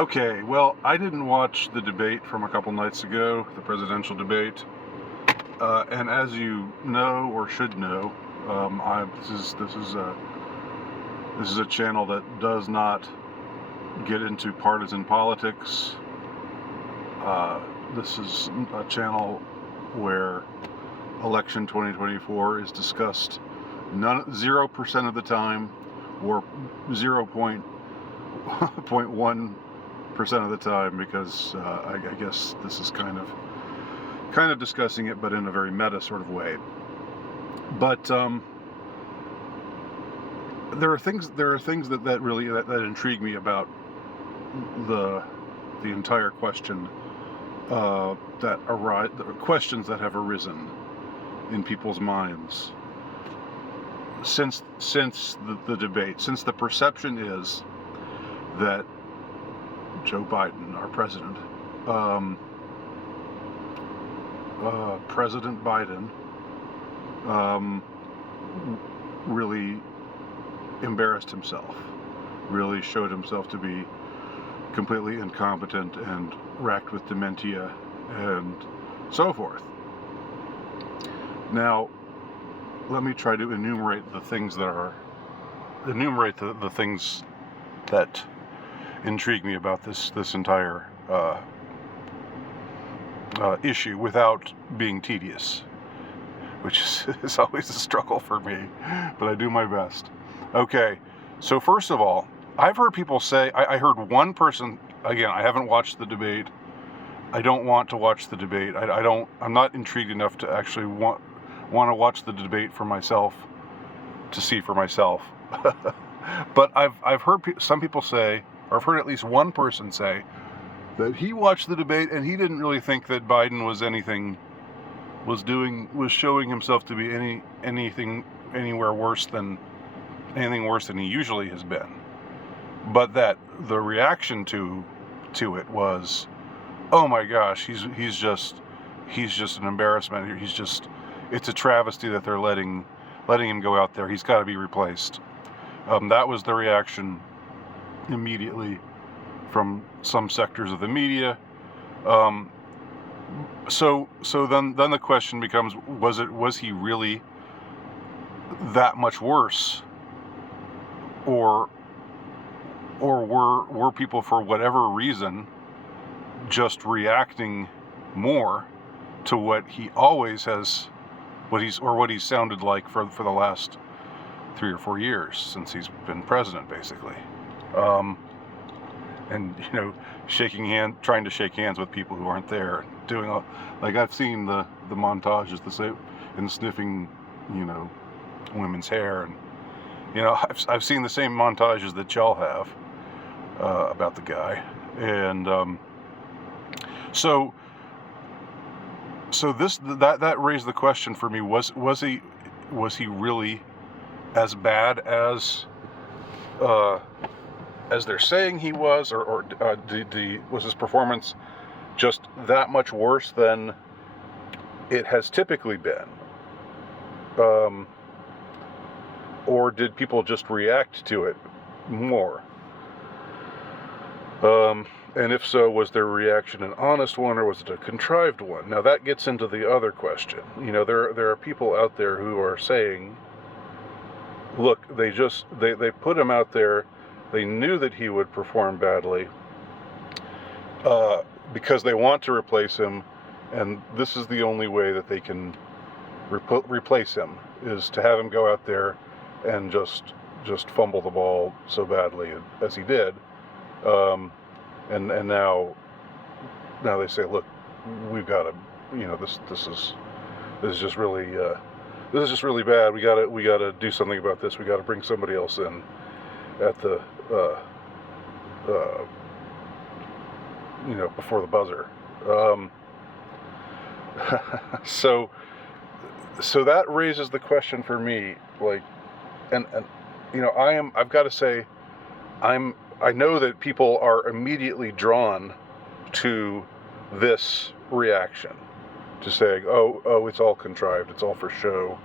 Okay, well, I didn't watch the debate from a couple nights ago, the presidential debate, and as you know or should know, this is a channel that does not get into partisan politics. This is a channel where election 2024 is discussed 0% of the time, or 0.1% of the time, because I guess this is kind of discussing it, but in a very meta sort of way. But there are things that really intrigue me about the entire question, questions that have arisen in people's minds since the debate, since the perception is that Joe Biden, our president, President Biden, really embarrassed himself, really showed himself to be completely incompetent and racked with dementia and so forth. Now, let me try to enumerate the things that intrigue me about this entire issue without being tedious, which is always a struggle for me, but I do my best. Okay, so first of all, I've heard people say, I heard one person, again, I haven't watched the debate, I don't want to watch the debate, I'm not intrigued enough to actually want to watch the debate for myself, to see for myself. But I've heard some people say, or I've heard at least one person say, that he watched the debate and he didn't really think that Biden was showing himself to be anything worse than he usually has been. But that the reaction to it was, oh my gosh, he's just an embarrassment. It's a travesty that they're letting him go out there. He's got to be replaced. That was the reaction immediately from some sectors of the media. So then the question becomes, was he really that much worse, or were people, for whatever reason, just reacting more to what he always has, what he's sounded like for the last 3 or 4 years since he's been president, basically. And trying to shake hands with people who aren't there, like I've seen the montages, and sniffing, women's hair, and I've seen the same montages that y'all have about the guy, and so that raised the question for me: was he really as bad as they're saying he was, or was his performance just that much worse than it has typically been? Or did people just react to it more? And if so, was their reaction an honest one, or was it a contrived one? Now that gets into the other question. There are people out there who are saying, look, they put him out there. They knew that he would perform badly because they want to replace him, and this is the only way that they can replace him, is to have him go out there and just fumble the ball so badly as he did. And now they say, look, we've got to, this is just really bad. We got to do something about this. We got to bring somebody else in at the before the buzzer. So that raises the question for me, like, and I've got to say, I know that people are immediately drawn to this reaction, to saying, oh, it's all contrived, it's all for show,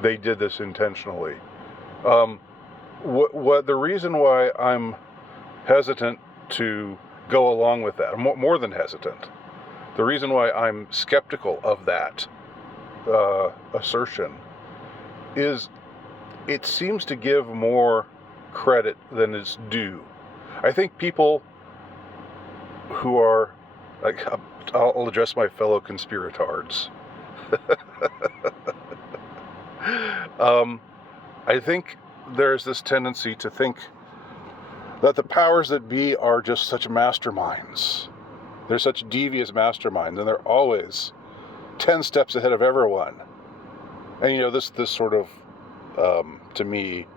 they did this intentionally. What the reason why I'm hesitant to go along with that. I'm more than hesitant. The reason why I'm skeptical of that assertion is it seems to give more credit than is due. I think people who are, like, I'll address my fellow conspiratards. I think there's this tendency to think that the powers that be are just such masterminds. They're such devious masterminds, and they're always 10 steps ahead of everyone. And, you know, this sort of, to me,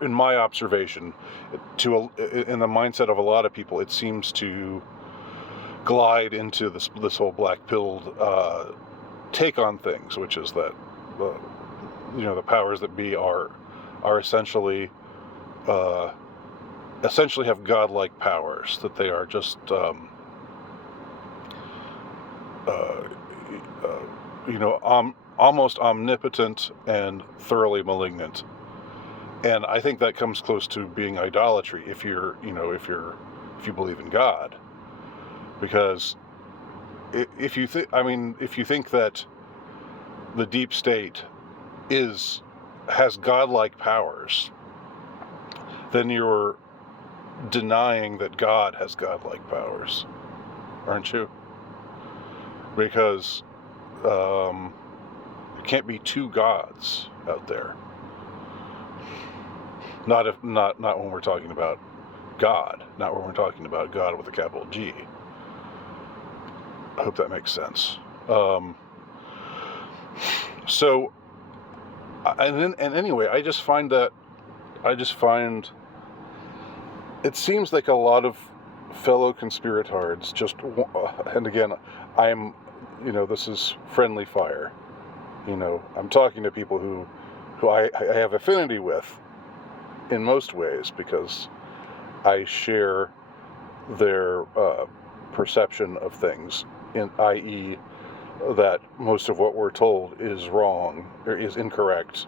in my observation, in the mindset of a lot of people, it seems to glide into this whole black-pilled take on things, which is that the powers that be are essentially have godlike powers, that they are just almost omnipotent and thoroughly malignant. And I think that comes close to being idolatry if you believe in God. Because if you think that the deep state has godlike powers, then you're denying that God has godlike powers, aren't you? Because there can't be two gods out there. Not when we're talking about God. Not when we're talking about God with a capital G. I hope that makes sense. Anyway, I just find it seems like a lot of fellow conspiratards and again, this is friendly fire. I'm talking to people who I have affinity with in most ways, because I share their perception of things, i.e. that most of what we're told is wrong, or is incorrect,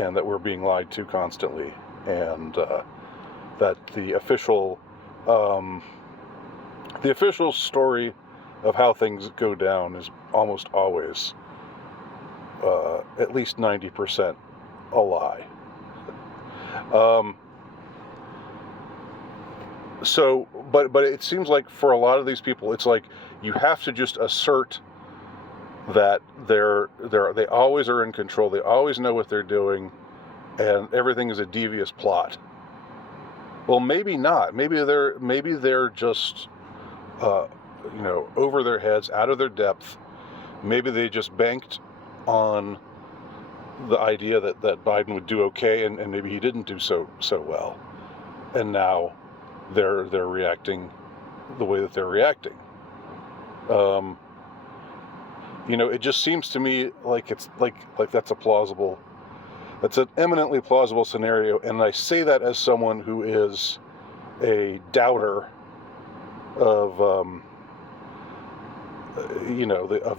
and that we're being lied to constantly, and that the official story of how things go down is almost always at least 90% a lie. But it seems like for a lot of these people, it's like you have to just assert that they always are in control, they always know what they're doing, and everything is a devious plot. Well, maybe not. Maybe they're just over their heads, out of their depth. Maybe they just banked on the idea that Biden would do okay, and maybe he didn't do so well, and now they're reacting the way that they're reacting. It just seems to me like it's like that's an eminently plausible scenario, and I say that as someone who is a doubter of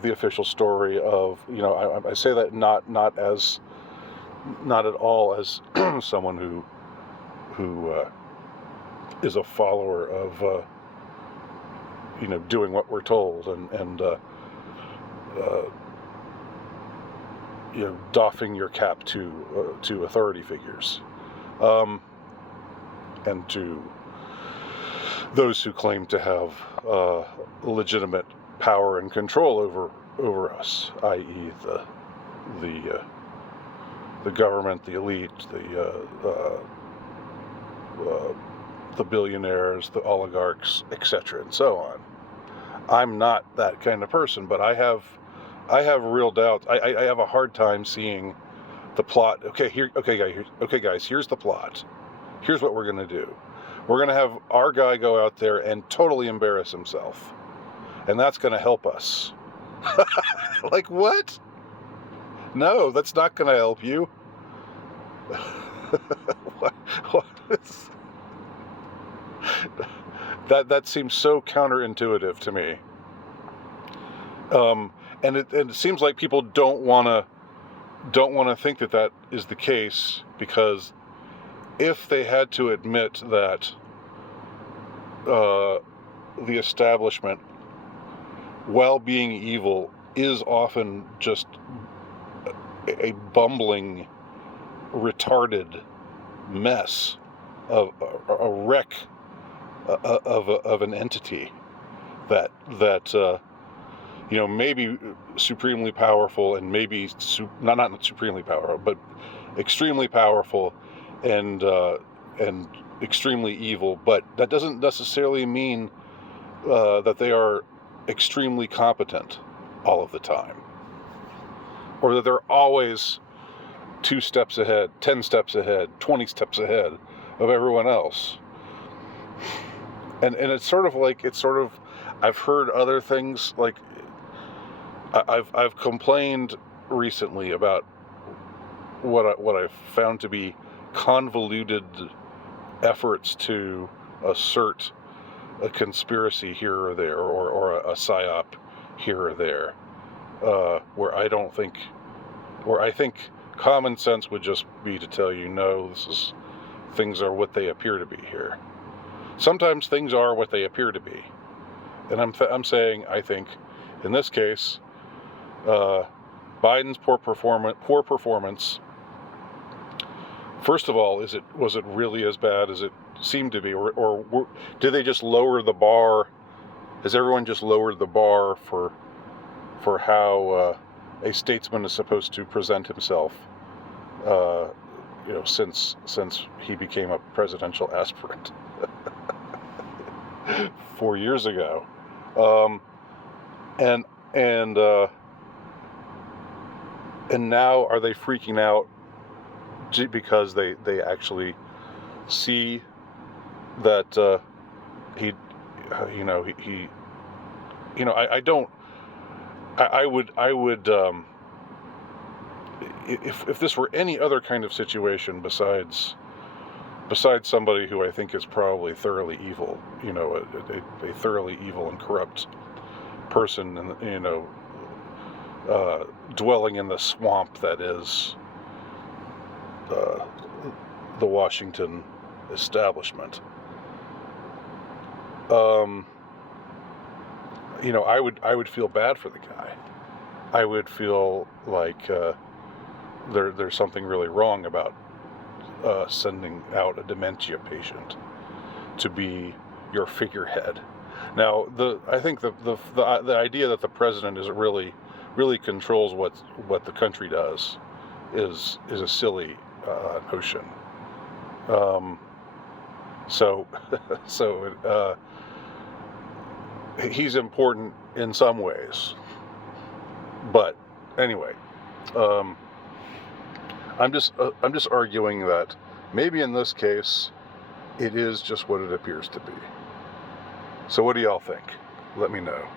the official story of, I say that not at all as someone who is a follower of doing what we're told and doffing your cap to authority figures, and to those who claim to have legitimate power and control over us, i.e. the government, the elite, the billionaires, the oligarchs, etc., and so on. I'm not that kind of person, but I have real doubts. I have a hard time seeing the plot. Okay, guys, here's the plot. Here's what we're going to do. We're going to have our guy go out there and totally embarrass himself. And that's going to help us. Like, what? No, that's not going to help you. What is... That seems so counterintuitive to me. And it seems like people don't want don't want to think that that is the case, because if they had to admit that the establishment, while being evil, is often just a bumbling, retarded mess of a wreck of an entity that maybe supremely powerful, and maybe not supremely powerful, but extremely powerful and extremely evil. But that doesn't necessarily mean that they are extremely competent all of the time, or that they're always 2 steps ahead, 10 steps ahead, 20 steps ahead of everyone else. And it's sort of I've heard other things, like I've complained recently about what I've found to be convoluted efforts to assert a conspiracy here or there, or a psyop here or there, where I think common sense would just be to tell you, no, things are what they appear to be here. Sometimes things are what they appear to be, and I'm saying, I think in this case, Biden's poor performance. First of all, was it really as bad as it seemed to be, or did they just lower the bar? Has everyone just lowered the bar for how a statesman is supposed to present himself? Since he became a presidential aspirant 4 years ago, and now are they freaking out because they actually see that I would if this were any other kind of situation besides somebody who I think is probably thoroughly evil, a thoroughly evil and corrupt person, and dwelling in the swamp that is the Washington establishment, I would feel bad for the guy. I would feel like there's something really wrong about sending out a dementia patient to be your figurehead. Now, I think the idea that the president is really controls what the country does is a silly notion. So he's important in some ways, but anyway, I'm just arguing that maybe in this case it is just what it appears to be. So what do y'all think? Let me know.